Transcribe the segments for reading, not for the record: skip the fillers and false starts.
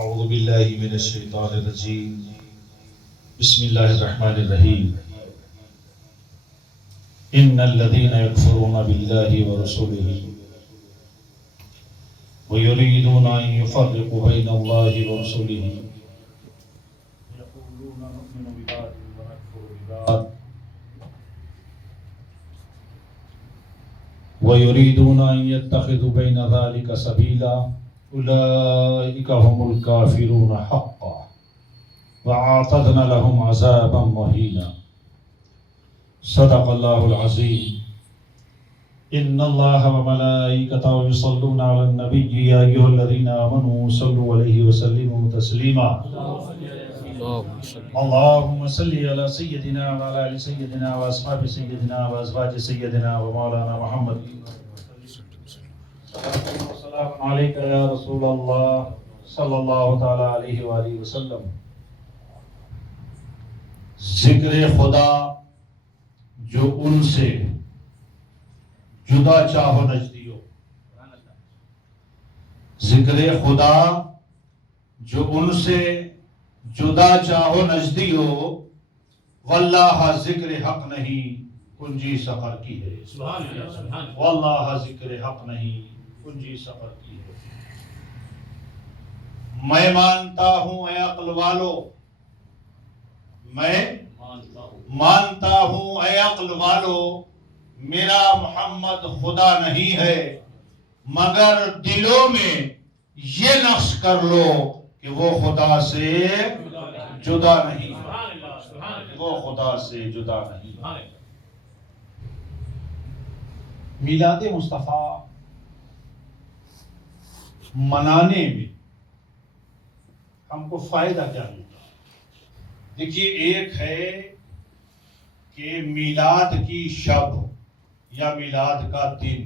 اعوذ باللہ من الشیطان الرجیم بسم اللہ الرحمن الرحیم ان الذین یکفرون باللہ ورسولہ ویریدون ان یفرقوا بین اللہ ورسولہ یقولون نؤمن ببعض ونکفر ببعض ويريدون أن يتخذوا بين ذلك سبيلا أولئك هم الكافرون حقا وأعتدنا لهم عذابا مهينا صدق الله العظيم إن الله وملائكته يصلون على النبي يا أيها الذين آمنوا صلوا عليه وسلموا تسليما اللهم صل على سيدنا وعلى آل سيدنا وأصحاب سيدنا وأزواج سيدنا ومولانا محمد السلام عليك يا رسول الله صلى الله تعالى عليه وآله وسلم. ذکر خدا جو ان سے جدا چاہو نجدیو، ذکر خدا جو ان سے جدا چاہو نجدی ہو، واللہ ذکر حق نہیں کنجی سفر کی ہے. واللہ ذکر حق نہیں کنجی سفر کی ہے. میں مانتا ہوں اے عقل والو، میں مانتا ہوں اے عقل والو، میرا محمد خدا نہیں ہے، مگر دلوں میں یہ نقش کر لو کہ وہ خدا سے جدا نہیں، وہ خدا سے جدا نہیں. میلاد مصطفیٰ منانے میں ہم کو فائدہ کیا ملتا؟ دیکھیے، ایک ہے کہ میلاد کی شب یا میلاد کا دن.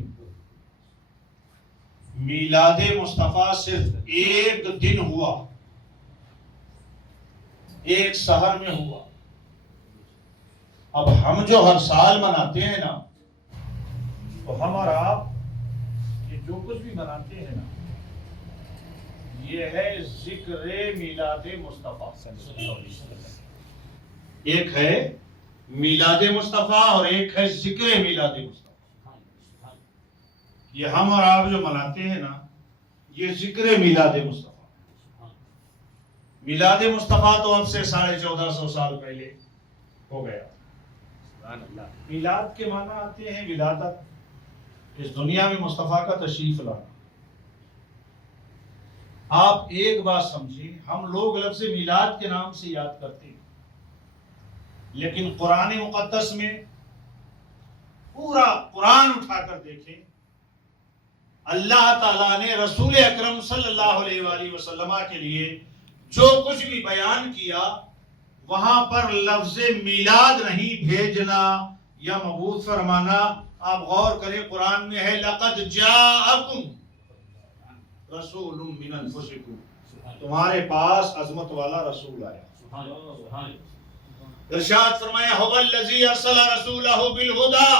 میلاد مصطفیٰ صرف ایک دن ہوا، ایک شہر میں ہوا. اب ہم جو ہر سال مناتے ہیں نا، تو ہم اور آپ یہ جو کچھ بھی مناتے ہیں نا، یہ ہے ذکر میلاد مصطفیٰ. ایک ہے میلاد مصطفیٰ اور ایک ہے ذکر میلاد مصطفیٰ. یہ ہم اور آپ جو مناتے ہیں نا، یہ ذکر میلاد مصطفیٰ. میلاد مصطفیٰ تو اب سے 1450 سال پہلے ہو گیا. میلاد کے معنی آتے ہیں ولادت، اس دنیا میں مصطفیٰ کا تشریف لانا. آپ ایک بات سمجھیں، ہم لوگ لفظ میلاد کے نام سے یاد کرتے ہیں، لیکن قرآن مقدس میں پورا قرآن اٹھا کر دیکھیں، اللہ تعالیٰ نے رسول اکرم صلی اللہ علیہ وآلہ وسلم کے لیے جو کچھ بھی بیان کیا، وہاں پر لفظ میلاد نہیں بھیجنا یا مبعوث فرمانا. آپ غور کریں، قرآن میں ہے لَقَدْ جَاءَكُمْ رَسُولٌ مِّنْ أَنفُسِكُمْ، تمہارے پاس عظمت والا رسول آیا. ارشاد فرمایا هُوَ الَّذِي أَرْسَلَ رَسُولَهُ بِالْهُدَىٰ،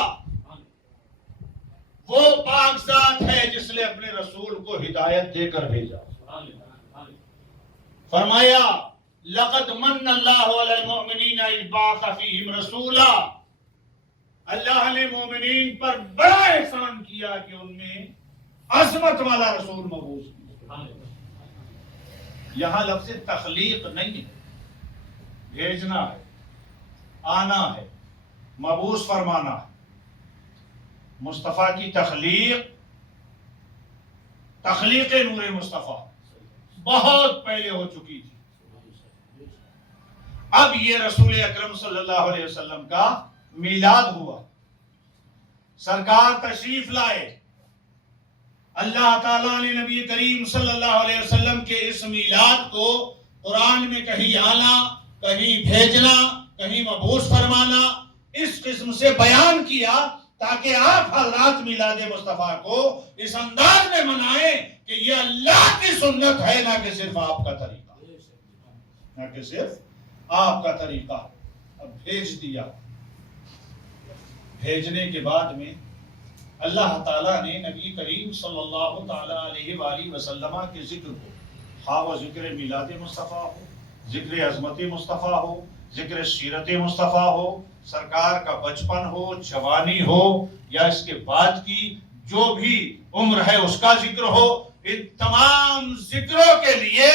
وہ پاک ذات ہے جس نے اپنے رسول کو ہدایت دے کر بھیجا. فرمایا لَقَدْ مَنَّ اللَّهُ عَلَى الْمُؤْمِنِينَ إِذْ بَعَثَ فِيهِمْ رَسُولًا، اللہ نے مومنین پر بڑا احسان کیا کہ ان میں عظمت والا رسول مبعوث کیا. یہاں لفظ تخلیق نہیں ہے، بھیجنا ہے، آنا ہے، مبعوث فرمانا ہے. مصطفیٰ کی تخلیق نور مصطفیٰ بہت پہلے ہو چکی تھی. اب یہ رسول اکرم صلی اللہ علیہ وسلم کا میلاد ہوا، سرکار تشریف لائے. اللہ تعالیٰ نے نبی کریم صلی اللہ علیہ وسلم کے اس میلاد کو قرآن میں کہیں آنا، کہیں بھیجنا، کہیں مبعوث فرمانا اس قسم سے بیان کیا تاکہ آپ حضرات میلاد مصطفیٰ کو اس انداز میں منائیں کہ یہ اللہ کی سنت ہے، نہ کہ صرف آپ کا طریقہ، نہ کہ صرف آپ کا طریقہ. اب بھیج دیا. بھیجنے کے بعد میں اللہ تعالیٰ نے نبی کریم صلی اللہ تعالیٰ علیہ وآلہ وسلم کے ذکر کو خواہ وہ ذکر میلاد مصطفیٰ ہو، ذکر عظمت مصطفیٰ ہو، ذکر سیرت مصطفیٰ ہو، سرکار کا بچپن ہو، جوانی ہو، یا اس کے بعد کی جو بھی عمر ہے اس کا ذکر ہو، ان تمام ذکروں کے لیے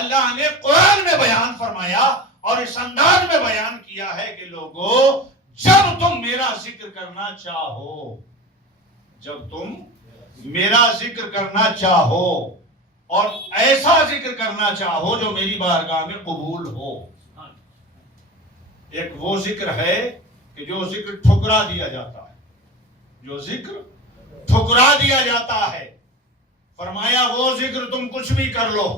اللہ نے قرآن میں بیان فرمایا اور اس انداز میں بیان کیا ہے کہ لوگوں، جب تم میرا ذکر کرنا چاہو، جب تم میرا ذکر کرنا چاہو اور ایسا ذکر کرنا چاہو جو میری بارگاہ میں قبول ہو۔ ایک وہ ذکر ہے کہ جو ذکر ٹھکرا دیا جاتا ہے، جو ذکر ٹھکرا دیا جاتا ہے، فرمایا وہ ذکر تم کچھ بھی کر لو،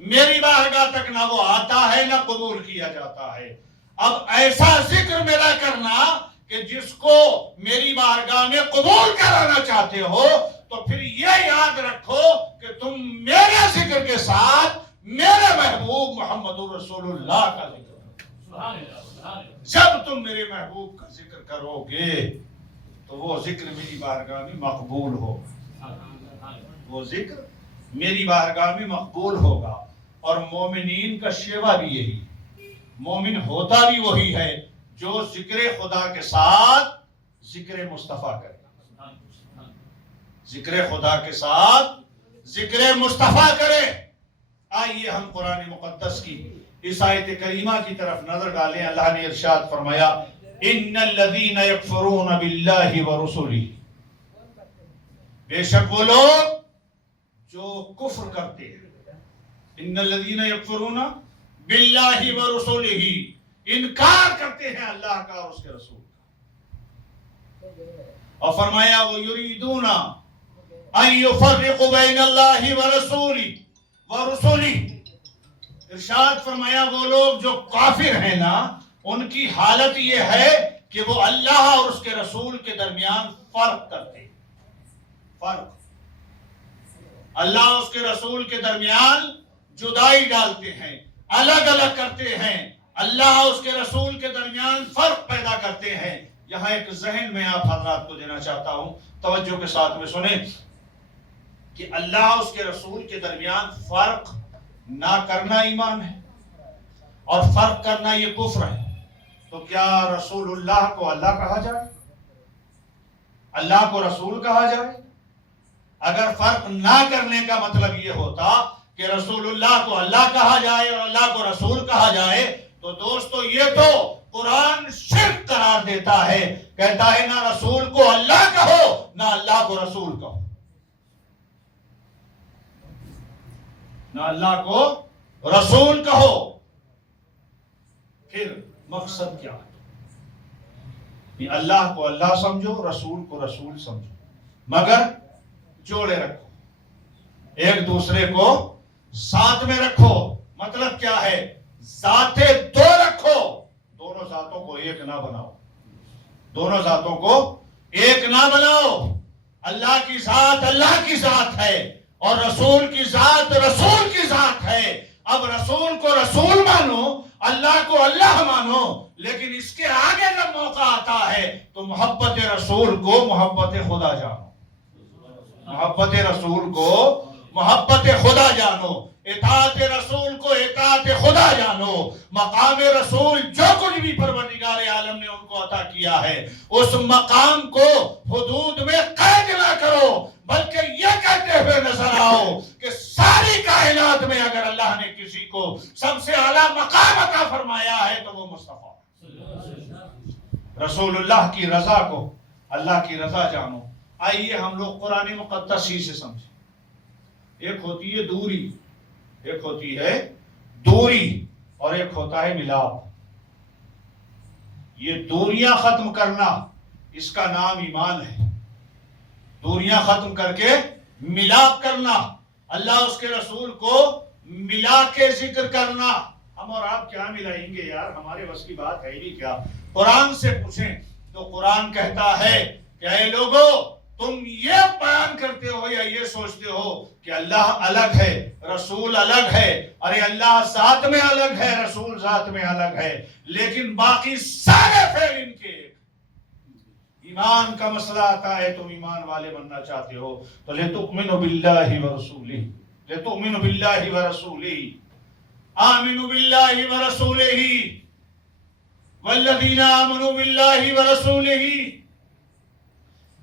میری بارگاہ تک نہ وہ آتا ہے نہ قبول کیا جاتا ہے۔ اب ایسا ذکر میرا کرنا کہ جس کو میری بارگاہ میں قبول کرانا چاہتے ہو، تو پھر یہ یاد رکھو کہ تم میرے ذکر کے ساتھ میرے محبوب محمد رسول اللہ کا ذکر کرو۔ جب تم میرے محبوب کا ذکر کرو گے تو وہ ذکر میری بارگاہ میں مقبول ہوگا، وہ ذکر میری بارگاہ میں مقبول ہوگا۔ اور مومنین کا شیوا بھی یہی، مومن ہوتا بھی وہی ہے جو ذکر خدا کے ساتھ ذکر مصطفیٰ کرے، ذکر خدا کے ساتھ ذکر مصطفیٰ کرے۔ آئیے ہم قرآن مقدس کی اس آیت کریمہ کی طرف نظر ڈالیں۔ اللہ نے ارشاد فرمایا ان الذین یکفرون باللہ ورسلہ، بے شک وہ لوگ جو کفر کرتے ہیں، ان الذین یکفرون باللہ ورسلہ، انکار کرتے ہیں اللہ کا اور اس کے رسول کا، اور فرمایا وہ یریدون ان یفرقوا بین اللہ ورسلہ، ارشاد فرمایا وہ لوگ جو کافر ہیں نا، ان کی حالت یہ ہے کہ وہ اللہ اور اس کے رسول کے درمیان فرق کرتے ہیں، فرق، اللہ اور اس کے رسول کے درمیان جدائی ڈالتے ہیں، الگ الگ کرتے ہیں، اللہ اور اس کے رسول کے درمیان فرق پیدا کرتے ہیں۔ یہاں ایک ذہن میں آپ حضرات کو دینا چاہتا ہوں، توجہ کے ساتھ میں سنیں کہ اللہ اور اس کے رسول کے درمیان فرق نہ کرنا ایمان ہے اور فرق کرنا یہ کفر ہے۔ تو کیا رسول اللہ کو اللہ کہا جائے؟ اللہ کو رسول کہا جائے؟ اگر فرق نہ کرنے کا مطلب یہ ہوتا کہ رسول اللہ کو اللہ کہا جائے اور اللہ کو رسول کہا جائے، تو دوستو یہ تو قرآن شرک قرار دیتا ہے، کہتا ہے نہ رسول کو اللہ کہو نہ اللہ کو رسول کہو، نہ اللہ کو رسول کہو۔ پھر مقصد کیا ہے؟ اللہ کو اللہ سمجھو، رسول کو رسول سمجھو، مگر جوڑے رکھو، ایک دوسرے کو ساتھ میں رکھو۔ مطلب کیا ہے؟ ذاتیں دو رکھو، دونوں ذاتوں کو ایک نہ بناؤ، دونوں ذاتوں کو ایک نہ بناؤ۔ اللہ کی ذات اللہ کی ذات ہے اور رسول کی ذات رسول کی ذات ہے۔ اب رسول کو رسول مانو، اللہ کو اللہ مانو، لیکن اس کے آگے جب موقع آتا ہے تو محبت رسول کو محبت خدا جانو، محبت رسول کو محبت خدا جانو، اطاعت رسول کو اطاعت خدا جانو۔ مقام رسول جو کچھ بھی پروردگار عالم نے ان کو عطا کیا ہے، اس مقام کو حدود میں قید نہ کرو، بلکہ یہ کہتے ہوئے نظر آؤ کہ ساری کائنات میں اگر اللہ نے کسی کو سب سے اعلیٰ مقام عطا فرمایا ہے تو وہ مصطفیٰ، رسول اللہ کی رضا کو اللہ کی رضا جانو۔ آئیے ہم لوگ قرآن مقدس ہی سے سمجھیں۔ ایک ہوتی ہے دوری، ایک ہوتی ہے دوری اور ایک ہوتا ہے ملاپ۔ یہ دوریاں ختم کرنا، اس کا نام ایمان ہے۔ دوریاں ختم کر کے ملاپ کرنا، اللہ اس کے رسول کو ملا کے ذکر کرنا۔ ہم اور آپ کیا ملائیں گے یار، ہمارے بس کی بات ہے ہی کیا؟ قرآن سے پوچھیں تو قرآن کہتا ہے کہ اے لوگو، تم یہ بیان کرتے ہو یا یہ سوچتے ہو کہ اللہ الگ ہے، رسول الگ ہے، ارے اللہ ذات میں الگ ہے، رسول ذات میں الگ ہے، لیکن باقی سارے فعل ان کے ایک۔ ایمان کا مسئلہ آتا ہے، تم ایمان والے بننا چاہتے ہو تو لِتُؤْمِنُوا بِاللَّهِ وَرَسُولِهِ، لتؤمنوا باللہ ورسولہ آمنوا باللہ ورسولہ والذین آمنوا باللہ ورسولہ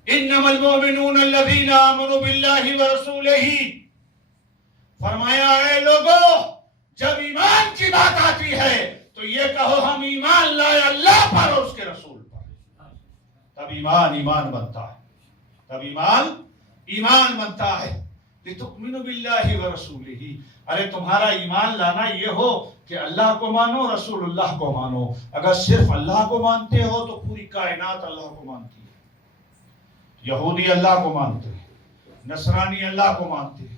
انما المؤمنون الذین آمنوا باللہ ورسولہ. فرمایا اے لوگو جب ایمان کی بات آتی ہے تو یہ کہو ہم ایمان لائے اللہ پر اور اس کے رسول پر، تب ایمان بنتا ہے، تب ایمان بنتا ہے. لتؤمنوا باللہ ورسولہ، ارے تمہارا ایمان لانا یہ ہو کہ اللہ کو مانو، رسول اللہ کو مانو. اگر صرف اللہ کو مانتے ہو تو پوری کائنات اللہ کو مانتی ہے. یہودی اللہ کو مانتے ہیں، نصرانی اللہ کو مانتے ہیں،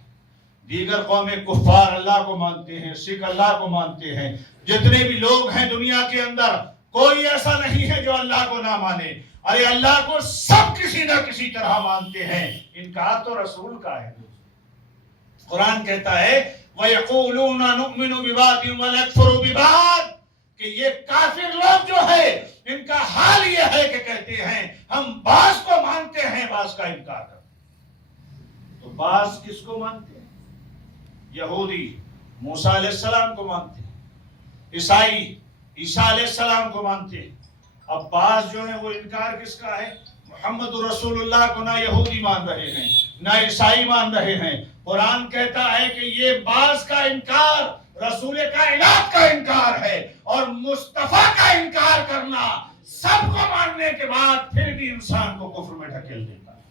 دیگر قوم کفار اللہ کو مانتے ہیں، سکھ اللہ کو مانتے ہیں. جتنے بھی لوگ ہیں دنیا کے اندر کوئی ایسا نہیں ہے جو اللہ کو نہ مانے. ارے اللہ کو سب کسی نہ کسی طرح مانتے ہیں، انکار تو رسول کا ہے. قرآن کہتا ہے وَيَقُولُونَ نُؤْمِنُ بِبَعْضٍ وَنَكْفُرُ بِبَعْضٍ، کہ یہ کافر لوگ جو ہے ان کا حال یہ ہے کہ کہتے ہیں ہم بعض کو مانتے ہیں، بعض کا انکار کرتے ہیں. تو بعض کس کو مانتے ہیں؟ یہودی موسیٰ علیہ السلام کو مانتے ہیں، عیسائی عیسیٰ علیہ السلام کو مانتے ہیں. اب بعض جو ہے وہ انکار کس کا ہے؟ محمد رسول اللہ کو نہ یہودی مان رہے ہیں نہ عیسائی مان رہے ہیں. قرآن کہتا ہے کہ یہ بعض کا انکار رسول کائنات کا انکار ہے، اور مصطفیٰ کا انکار کرنا سب کو ماننے کے بعد پھر بھی انسان کو کفر میں ڈھکیل دیتا ہے،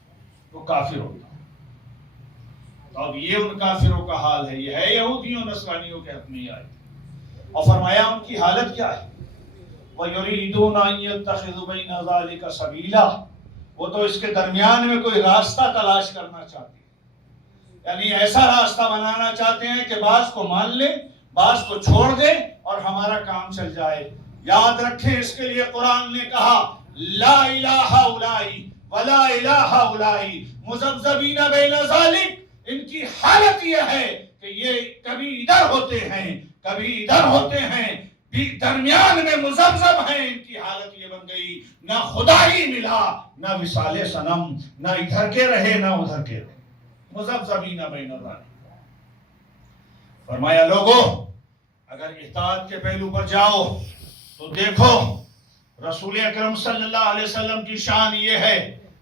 وہ کافر ہوتا ہے. تو اب یہ ان کافروں کا حال ہے. یہ ہے یہودیوں نصرانیوں کے حق میں یہ آئی. اور فرمایا ان کی حالت کیا ہے؟ وَيُرِيدُونَ أَن يَتَّخِذُوا بَيْنَ ذَلِكَ سَبِيلًا، وہ تو اس کے درمیان میں کوئی راستہ تلاش کرنا چاہتے ہیں، یعنی ایسا راستہ بنانا چاہتے ہیں کہ بعض کو مان لیں بعض کو چھوڑ دیں اور ہمارا کام چل جائے. یاد رکھیں اس کے لیے قرآن نے کہا لا الہ اولائی ولا الہ اولائی مذبذبین بین ذالک. ان کی حالت یہ ہے کہ یہ کبھی ادھر ہوتے ہیں کبھی ادھر ہوتے ہیں، درمیان میں مذبذب ہیں. ان کی حالت یہ بن گئی نہ خدا ہی ملا نہ وصال صنم، نہ ادھر کے رہے نہ ادھر کے رہے، مذبذبین بین ذالک. فرمایا لوگوں اگر اطاعت کے پہلو پر جاؤ تو دیکھو رسول اکرم صلی اللہ علیہ وسلم کی شان یہ ہے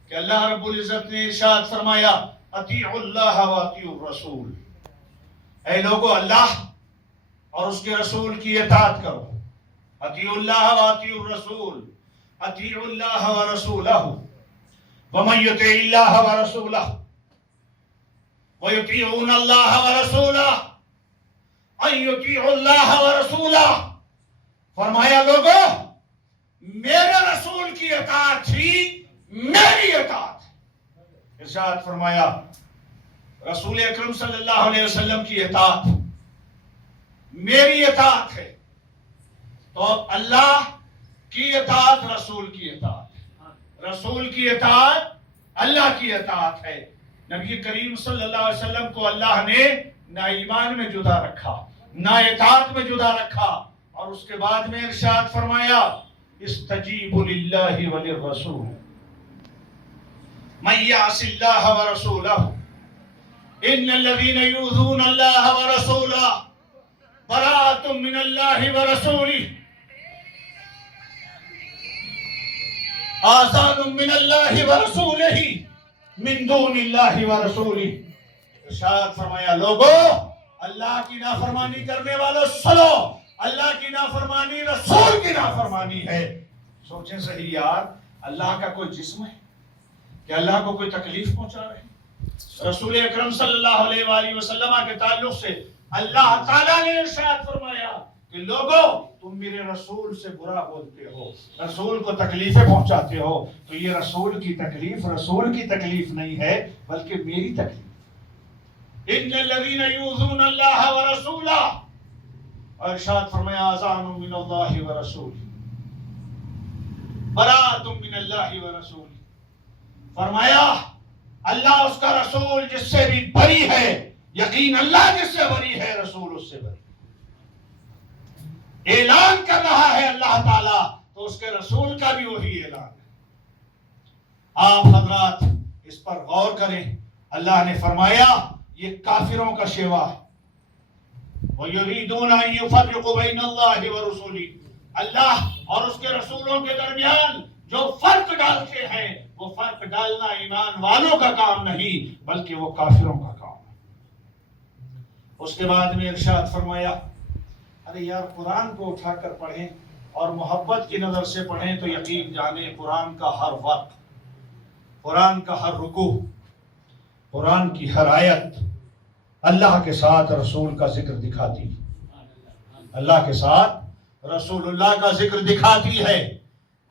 کہ اللہ رب العزت نے ارشاد فرمایا اطیعوا اللہ واطیعوا الرسول. اے لوگو اللہ اور اس کے رسول کی اطاعت کرو. اطیعوا اللہ واطیعوا الرسول، اطیعوا اللہ ورسولہ ومن یطع اللہ ورسولہ ویطیعون اللہ ورسولہ ان یطیعوا اللہ ورسولہ. فرمایا لوگو میرے رسول کی اطاعت ہی میری اطاعت ہے. ارشاد فرمایا رسول اکرم صلی اللہ علیہ وسلم کی اطاعت میری اطاعت ہے. تو اللہ کی اطاعت رسول کی اطاعت، رسول کی اطاعت اللہ کی اطاعت ہے. نبی کریم صلی اللہ علیہ وسلم کو اللہ نے نہ ایمان میں جدا رکھا نہ اطاعت میں جدا رکھا، اور اس کے بعد میں ارشاد فرمایا استجیبوا للہ وللرسول من یعص اللہ ورسولہ ان الذین یؤذون اللہ ورسولہ براءۃ من اللہ ورسولہ آذان من اللہ ورسولہ من دون اللہ ورسولہ. ارشاد فرمایا لوگو اللہ کی نافرمانی کرنے والوں سنو، اللہ کی نافرمانی رسول کی نافرمانی ہے. سوچیں صحیح یار، اللہ کا کوئی جسم ہے کہ اللہ کو کوئی تکلیف پہنچا رہے ہیں؟ رسول اکرم صلی اللہ علیہ وآلہ وسلم کے تعلق سے اللہ تعالیٰ نے ارشاد فرمایا کہ لوگو تم میرے رسول سے برا بولتے ہو، رسول کو تکلیفیں پہنچاتے ہو، تو یہ رسول کی تکلیف نہیں ہے بلکہ میری تکلیف. ان الذین یؤذون اللہ ورسولہ، اور ارشاد فرمایا اذان من اللہ ورسولہ براءۃ من اللہ ورسولہ. فرمایا اللہ اس کا رسول جس سے بھی بری ہے، یقین اللہ جس سے بری ہے رسول اس سے بری. اعلان کر رہا ہے اللہ تعالیٰ تو اس کے رسول کا بھی وہی اعلان ہے. آپ حضرات اس پر غور کریں. اللہ نے فرمایا یہ کافروں کا شیوا ہے۔ وَيُرِيدُونَ أَن يُفَرِّقُوا بَيْنَ اللَّهِ وَرُسُولِهِ، اللہ اور اس کے رسولوں کے درمیان جو فرق ڈالتے ہیں، وہ فرق ڈالنا ایمان والوں کا کام نہیں بلکہ وہ کافروں کا کام ہے۔ اس کے بعد میں ارشاد فرمایا، ارے یار قرآن کو اٹھا کر پڑھیں اور محبت کی نظر سے پڑھیں تو یقین جانیں قرآن کا ہر وقت، قرآن کا ہر رکوع، قرآن کی ہر آیت اللہ کے ساتھ رسول کا ذکر دکھاتی ہے، اللہ کے ساتھ رسول اللہ کا ذکر دکھاتی ہے۔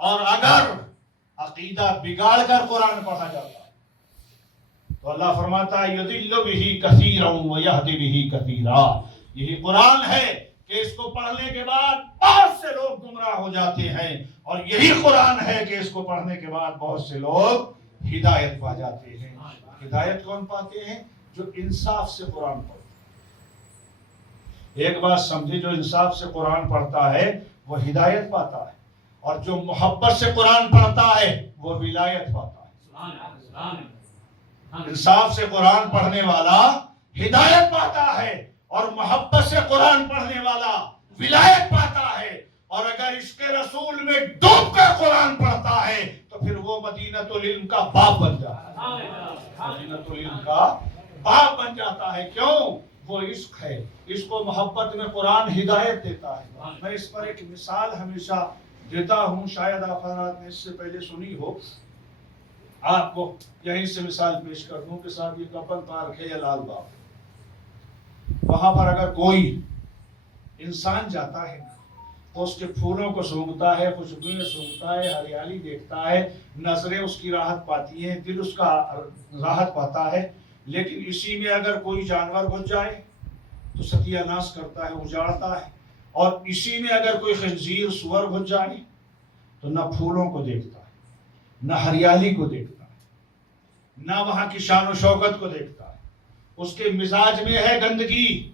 اور اگر عقیدہ بگاڑ کر قرآن پڑھا جاتا ہے تو اللہ فرماتا ہے یضل بہ کثیرا ویہدی بہ کثیرا، یہی قرآن ہے کہ اس کو پڑھنے کے بعد بہت سے لوگ گمراہ ہو جاتے ہیں، اور یہی قرآن ہے کہ اس کو پڑھنے کے بعد بہت سے لوگ ہدایت پا جاتے ہیں۔ ہدایت کون پاتے ہیں؟ جو انصاف سے قرآن پڑھتے ہیں۔ ایک بات سمجھے، جو انصاف سے قرآن پڑھتا ہے وہ ہدایت پاتا ہے، اور جو محبت سے قرآن پڑھتا ہے وہ ولایت پاتا ہے۔ انصاف سے قرآن پڑھنے والا ہدایت پاتا ہے، اور محبت سے قرآن پڑھنے والا ولایت پاتا ہے۔ اور اگر عشق رسول میں ڈوب کر قرآن پڑھتا ہے تو پھر وہ مدینۃ العلم کا باب بن جاتا ہے، مدینۃ العلم کا باب بن جاتا ہے۔ کیوں؟ وہ عشق ہے، عشق و محبت میں قرآن ہدایت دیتا ہے۔ میں اس پر ایک مثال ہمیشہ دیتا ہوں، شاید آپ حضرات نے اس سے پہلے سنی ہو، آپ کو یہیں سے مثال پیش کر دوں کہ صاحب یہ کپن پارک ہے یا لال باغ، وہاں پر اگر کوئی انسان جاتا ہے تو اس کے پھولوں کو سونگھتا ہے، خوشبوئیں سونگھتا ہے، ہریالی دیکھتا ہے، نظریں اس کی راحت پاتی ہیں، دل اس کا راحت پاتا ہے۔ لیکن اسی میں اگر کوئی جانور گھس جائے تو ستیہ ناش کرتا ہے، اجاڑتا ہے، اور اسی میں اگر کوئی خنزیر سور گھس جائے تو نہ پھولوں کو دیکھتا ہے، نہ ہریالی کو دیکھتا ہے، نہ وہاں کی شان و شوکت کو دیکھتا ہے۔ اس کے مزاج میں ہے گندگی،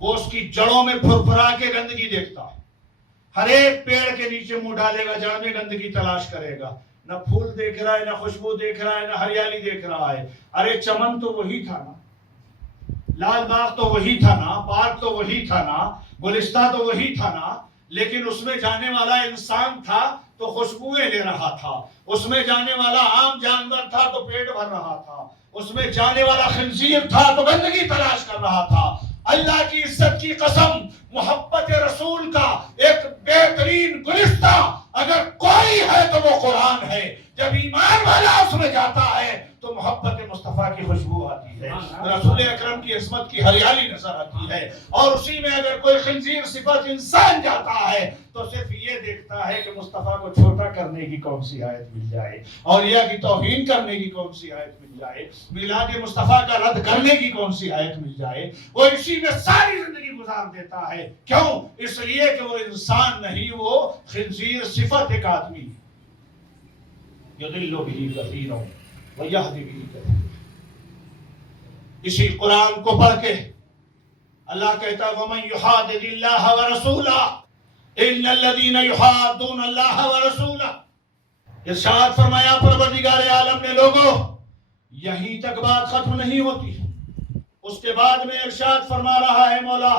وہ اس کی جڑوں میں پھرپھرا کے گندگی دیکھتا ہے، ہر ایک پیڑ کے نیچے منہ ڈالے گا، جڑ میں گندگی تلاش کرے گا، نہ پھول دیکھ رہا ہے، نہ خوشبو دیکھ رہا ہے، نہ ہریالی دیکھ رہا ہے۔ ارے چمن تو وہی تھا نا، لال باغ تو وہی تھا نا، پارک تو وہی تھا نا، گلستہ تو وہی تھا نا، لیکن اس میں جانے والا انسان تھا تو خوشبوئیں لے رہا تھا، اس میں جانے والا عام جانور تھا تو پیٹ بھر رہا تھا، اس میں جانے والا خنزیر تھا تو گندگی تلاش کر رہا تھا۔ اللہ کی عزت کی قسم، محبت رسول کا ایک بہترین گلستہ اگر کوئی ہے تو وہ قرآن ہے۔ جب ایمان والا اس میں جاتا ہے تو محبت مصطفیٰ کی خوشبو آتی ہے، رسول اکرم کی عصمت کی ہریالی نظر آتی ہے۔ اور اسی میں اگر کوئی خنزیر صفت انسان جاتا ہے تو صرف یہ دیکھتا ہے کہ مصطفیٰ کو چھوٹا کرنے کی کون سی آیت مل جائے، اولیاء کی توہین کرنے کی کون سی آیت مل جائے، میلاد مصطفیٰ کا رد کرنے کی کون سی آیت مل جائے۔ وہ اسی میں ساری زندگی گزار دیتا ہے۔ کیوں؟ اس لیے کہ وہ انسان نہیں، وہ خنزیر صفت ایک آدمی ہے۔ یضل بہ کثیرا ویہدی بہ کثیرا۔ اسی قرآن کو پڑھ کے اللہ کہتا ہے وَمَن يُحَادِدِ اللَّهَ وَرَسُولَهُ إِنَّ الَّذِينَ يُحَادُّونَ اللَّهَ وَرَسُولَهُ۔ ارشاد فرمایا پروردگار عالم نے، لوگوں یہیں تک بات ختم نہیں ہوتی، اس کے بعد میں ارشاد فرما رہا ہے مولا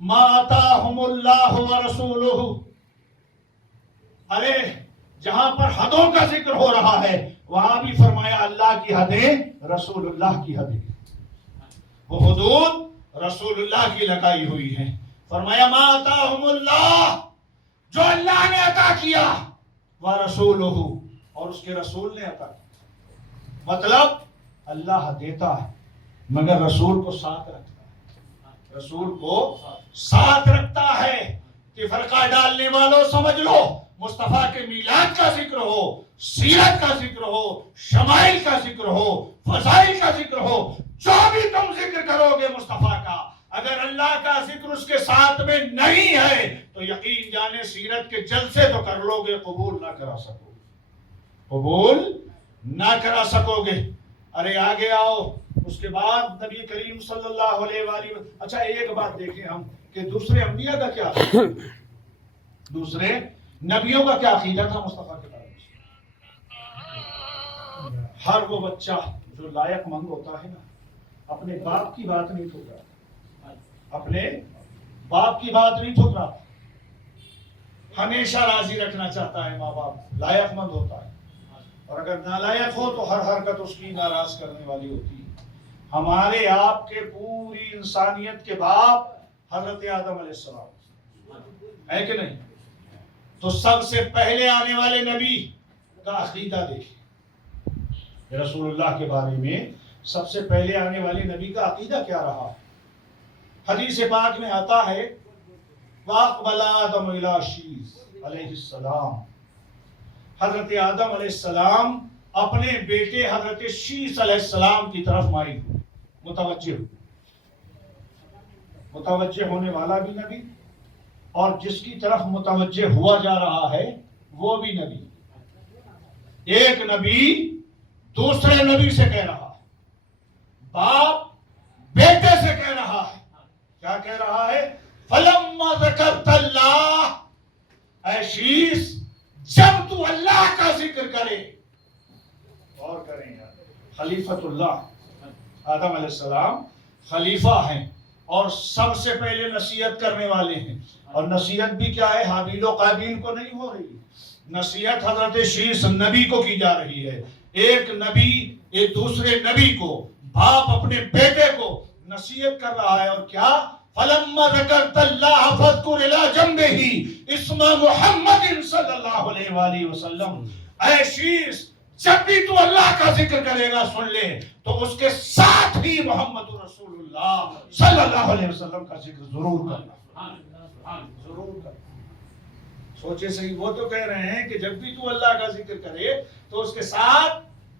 مَا آتَاهُمُ اللَّهُ وَرَسُولُهُ۔ ارے جہاں پر حدوں کا ذکر ہو رہا ہے وہاں بھی فرمایا اللہ کی حدیں، رسول اللہ کی حدیں، وہ حدود رسول اللہ کی لگائی ہوئی ہیں۔ فرمایا ما آتاہم اللہ، جو اللہ نے عطا کیا، ورسولہ، اور اس کے رسول نے عطا کیا۔ مطلب اللہ دیتا ہے مگر رسول کو ساتھ رکھتا ہے، رسول کو ساتھ رکھتا ہے۔ کہ فرقہ ڈالنے والوں سمجھ لو، مصطفیٰ کے میلاد کا ذکر ہو، سیرت کا ذکر ہو، شمائل کا ذکر ہو، فضائل کا ذکر ہو، جو بھی تم ذکر کرو گے مصطفیٰ کا، اگر اللہ کا ذکر اس کے ساتھ میں نہیں ہے تو یقین جانے سیرت کے جلسے تو کر لو گے، قبول نہ کرا سکو گے، قبول نہ کرا سکو گے۔ ارے آگے آؤ، اس کے بعد نبی کریم صلی اللہ علیہ وآلہ وسلم۔ اچھا ایک بات دیکھیں ہم کہ دوسرے انبیاء کا کیا عقیدہ، دوسرے نبیوں کا کیا عقیدہ تھا مصطفیٰ کے بارے میں۔ ہر وہ بچہ جو لائق مند ہوتا ہے نا اپنے باپ کی بات نہیں ٹھکراتا، اپنے باپ کی بات نہیں ٹھکراتا، ہمیشہ راضی رکھنا چاہتا ہے ماں باپ، لائق مند ہوتا ہے، اور اگر نالائق ہو تو ہر حرکت اس کی ناراض کرنے والی ہوتی ہے۔ ہمارے آپ کے پوری انسانیت کے باپ حضرت آدم علیہ السلام ہے کہ نہیں؟ تو سب سے پہلے آنے والے نبی کا عقیدہ دیکھیں، رسول اللہ کے بارے میں سب سے پہلے آنے والے نبی کا عقیدہ کیا رہا ہے؟ حدیث پاک میں آتا ہے وَأَقْبَلَ آدَمُ إِلَىٰ شِيث علیہ السلام، حضرت آدم علیہ السلام اپنے بیٹے حضرت شیث علیہ السلام کی طرف مائل ہوئے، متوجہ ہونے والا بھی نبی، اور جس کی طرف متوجہ ہوا جا رہا ہے وہ بھی نبی۔ ایک نبی دوسرے نبی سے کہہ رہا ہے، باپ بیٹے سے کہہ رہا ہے، کیا کہہ رہا ہے؟ فَلَمَّا ذَكَرْتَ اللَّهَ، اے شیث جب تو اللہ کا ذکر کرے، اور کریں یار، خلیفۃ اللہ آدم علیہ السلام خلیفہ ہیں اور سب سے پہلے نصیحت کرنے والے ہیں، اور نصیحت بھی کیا ہے؟ حابیل و قابیل کو نہیں ہو رہی، نصیحت حضرت شیث نبی کو کی جا رہی ہے۔ ایک نبی ایک دوسرے نبی کو، باپ اپنے بیٹے کو نصیحت کر رہا ہے، اور کیا؟ فَلَمَّا ذَكَرْتَ اللَّهَ فَاذْكُرْ إِلَىٰ جَنبِهِ اسْمَ مُحَمَّدٍ صلی اللہ علیہ وآلہ وسلم، اے شیث جب بھی تو اللہ کا ذکر کرے گا سن لے تو اس کے ساتھ ہی محمد رسول اللہ صلی اللہ علیہ وسلم کا ذکر ضرور کرنا، ضرور کرنا۔ سوچے صحیح، وہ تو کہہ رہے ہیں کہ جب بھی تو اللہ کا ذکر کرے تو اس کے ساتھ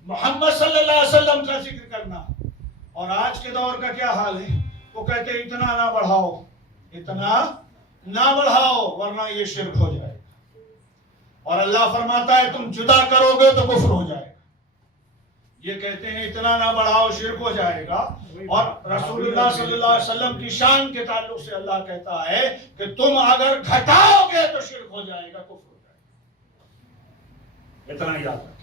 محمد صلی اللہ علیہ وسلم کا ذکر کرنا، اور آج کے دور کا کیا حال ہے؟ وہ کہتے ہیں اتنا نہ بڑھاؤ، اتنا نہ بڑھاؤ ورنہ یہ شرک ہو جائے گا، اور اللہ فرماتا ہے تم جدا کرو گے تو کفر ہو جائے گا۔ یہ کہتے ہیں اتنا نہ بڑھاؤ شرک ہو جائے گا، اور رسول اللہ صلی اللہ علیہ وسلم کی شان کے تعلق سے اللہ کہتا ہے کہ تم اگر گھٹاؤ گے تو شرک ہو جائے گا، کفر ہو جائے گا، اتنا یاد رکھیں۔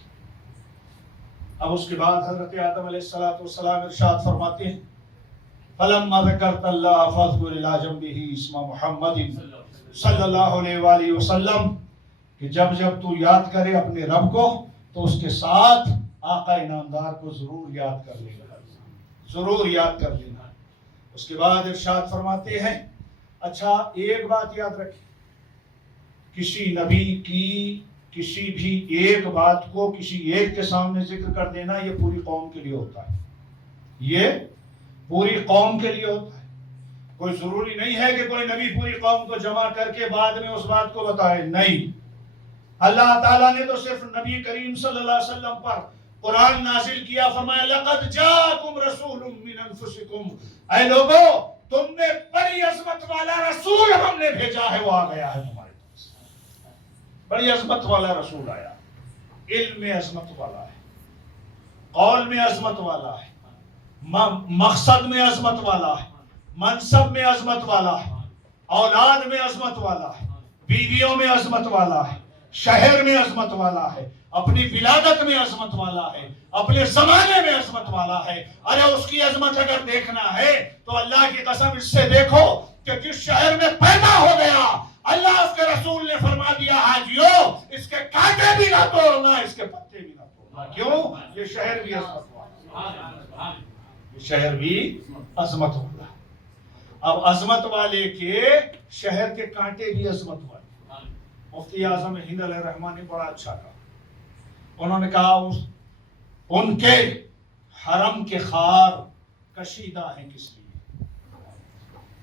اب اس کے بعد حضرت آدم علیہ السلام ارشاد فرماتے ہیں فَلَمَّا ذَكَرْتَ اللَّهَ فَاذْكُرْ إِلَىٰ جَنبِهِ اسْمَ مُحَمَّدٍ صلی اللہ علیہ وآلہ وسلم، کہ جب جب تو یاد کرے اپنے رب کو تو اس کے ساتھ آقا انعامدار کو ضرور یاد کر لینا، ضرور یاد کر لینا۔ اس کے بعد ارشاد فرماتے ہیں اچھا ایک بات یاد رکھیں، کسی نبی کی کسی بھی ایک بات کو کسی ایک کے سامنے ذکر کر دینا یہ پوری قوم کے لیے ہوتا ہے، یہ پوری قوم کے لیے ہوتا ہے۔ کوئی ضروری نہیں ہے کہ کوئی نبی پوری قوم کو جمع کر کے بعد میں اس بات کو بتائے، نہیں، اللہ تعالیٰ نے تو صرف نبی کریم صلی اللہ علیہ وسلم پر قرآن نازل کیا، فرمایا لَقَدْ جَاءَكُمْ رَسُولٌ مِّنْ أَنفُسِكُمْ، اے لوگو تم نے بڑی عظمت والا رسول ہم نے بھیجا ہے، وہ آ گیا ہے تمہارے پاس، بڑی عظمت والا رسول آیا، علم میں عظمت والا ہے، قول میں عظمت والا ہے، مقصد میں عظمت والا ہے، منصب میں عظمت والا ہے، اولاد میں عظمت والا ہے، بیویوں میں عظمت والا ہے، شہر میں عظمت والا ہے، اپنی ولادت میں عظمت والا ہے، اپنے زمانے میں عظمت والا ہے۔ ارے اس کی عظمت اگر دیکھنا ہے تو اللہ کی قسم اس سے دیکھو کہ جس شہر میں پیدا ہو گیا اللہ اس کے رسول نے فرما دیا حاجیو اس کے کانٹے بھی نہ توڑنا، اس کے پتے بھی نہ توڑنا، کیوں؟ یہ شہر بھی عظمت والا، یہ شہر بھی عظمت والا۔ اب عظمت والے کے شہر کے کانٹے بھی عظمت والے۔ مفتی اعظم ہند علیہ الرحمٰن نے بڑا اچھا کہا، انہوں نے کہا ان کے حرم کے خار کشیدہ ہیں کس لیے؟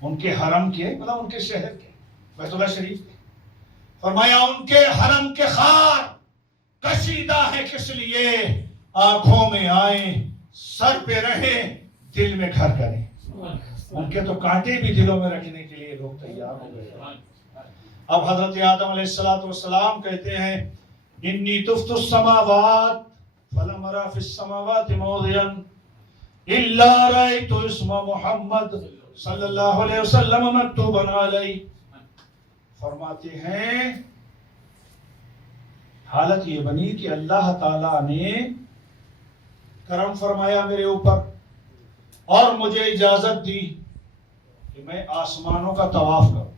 ان کے حرم کے مطلب ان کے شہر کے بیت اللہ شریف کے، فرمایا ان کے حرم کے خار کشیدہ ہیں کس لیے؟ آنکھوں میں آئیں، سر پہ رہیں، دل میں گھر کریں۔ ان کے تو کانٹے بھی دلوں میں رکھنے کے لیے لوگ تیار ہو گئے۔ اب حضرت آدم علیہ السلام کہتے ہیں انی تفت السماوات فلم ارى في السماوات موضعا الا رأيت اسم محمد صلی اللہ علیہ وسلم مکتوبا علیہ۔ فرماتے ہیں حالت یہ بنی کہ اللہ تعالیٰ نے کرم فرمایا میرے اوپر اور مجھے اجازت دی کہ میں آسمانوں کا طواف کروں.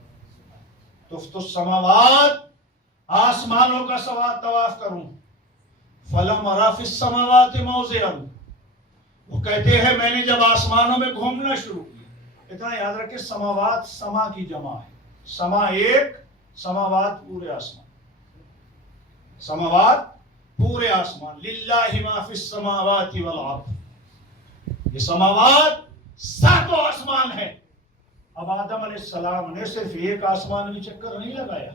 تفت السماوات، آسمانوں کا طواف کروں. فلم ارى في السماوات موضعا، وہ کہتے ہیں میں نے جب آسمانوں میں گھومنا شروع کیا. اتنا یاد رکھیں سماوات سما کی جمع ہے. سما ایک، سماوات پورے آسمان. سماوات پورے آسمان. للہ ما فی السماوات والارض، یہ سماوات ساتوں آسمان ہے. اب آدم علیہ السلام نے صرف ایک آسمان میں چکر نہیں لگایا،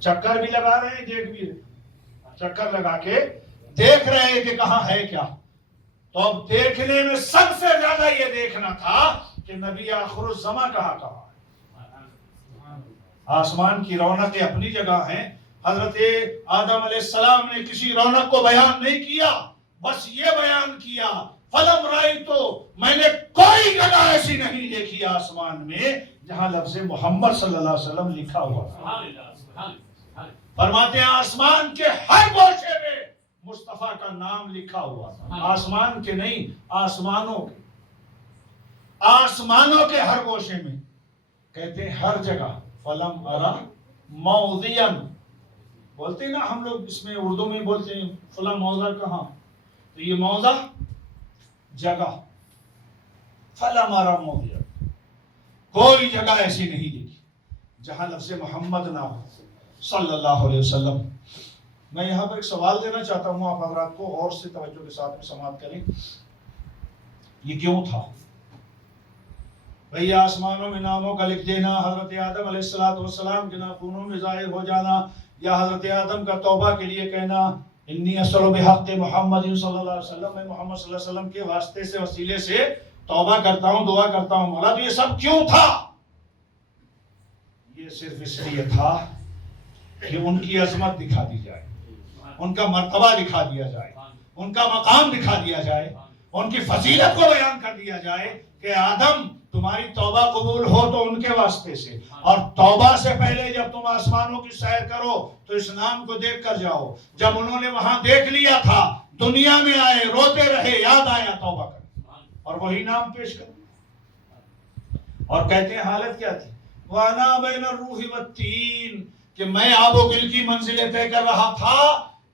چکر بھی لگا رہے ہیں، دیکھ بھی رہے، چکر لگا کے دیکھ رہے ہیں کہ کہاں ہے کیا. تو اب دیکھنے میں سب سے زیادہ یہ دیکھنا تھا کہ نبی آخر الزماں کہاں. آسمان کی رونقیں اپنی جگہ ہیں. حضرت آدم علیہ السلام نے کسی رونق کو بیان نہیں کیا، بس یہ بیان کیا فلم رائی، تو میں نے کوئی جگہ ایسی نہیں دیکھی آسمان میں جہاں لفظ محمد صلی اللہ علیہ وسلم لکھا ہوا تھا. فرماتے ہیں آسمان کے ہر گوشے میں مصطفیٰ کا نام لکھا ہوا تھا. آسمان کے نہیں، آسمانوں کے، آسمانوں کے ہر گوشے میں. کہتے ہیں ہر جگہ. فلم ارا موضعا، بولتے ہیں نا ہم لوگ اس میں اردو میں بولتے ہیں فلاں موضع کہاں، تو یہ موضع جگہ. فلم ارا موضعا، کوئی جگہ ایسی نہیں دیکھی جہاں لفظ محمد نہ ہو صلی اللہ علیہ وسلم. میں یہاں پر ایک سوال دینا چاہتا ہوں آپ حضرات کو، اور سے توجہ کے ساتھ میں سماعت کریں. یہ کیوں تھا بھئی آسمانوں میں ناموں کا لکھ دینا، حضرت آدم علیہ السلام کے ناخنوں میں ظاہر ہو جانا، یا حضرت آدم کا توبہ کے لیے کہنا انی اسأل بحق محمد صلی اللہ علیہ وسلم، میں محمد صلی اللہ علیہ وسلم کے واسطے سے، وسیلے سے توبہ کرتا ہوں، دعا کرتا ہوں مولا. تو یہ سب کیوں تھا؟ یہ صرف اس لیے تھا کہ ان کی عظمت دکھا دی جائے، ان کا مرتبہ دکھا دیا جائے، ان کا مقام دکھا دیا جائے، ان کی فضیلت کو بیان کر دیا جائے کہ آدم تمہاری توبہ قبول ہو تو ان کے واسطے سے، اور توبہ سے پہلے جب تم آسمانوں کی سیر کرو تو اس نام کو دیکھ کر جاؤ. جب انہوں نے وہاں دیکھ لیا تھا، دنیا میں آئے، روتے رہے، یاد آیا توبہ کر اور وہی نام پیش کر. اور کہتے ہیں حالت کیا تھی؟ وَأَنَا بَيْنَ الرُّوحِ وَالتِّينِ، کہ میں آب و گل کی منزلیں طے کر رہا تھا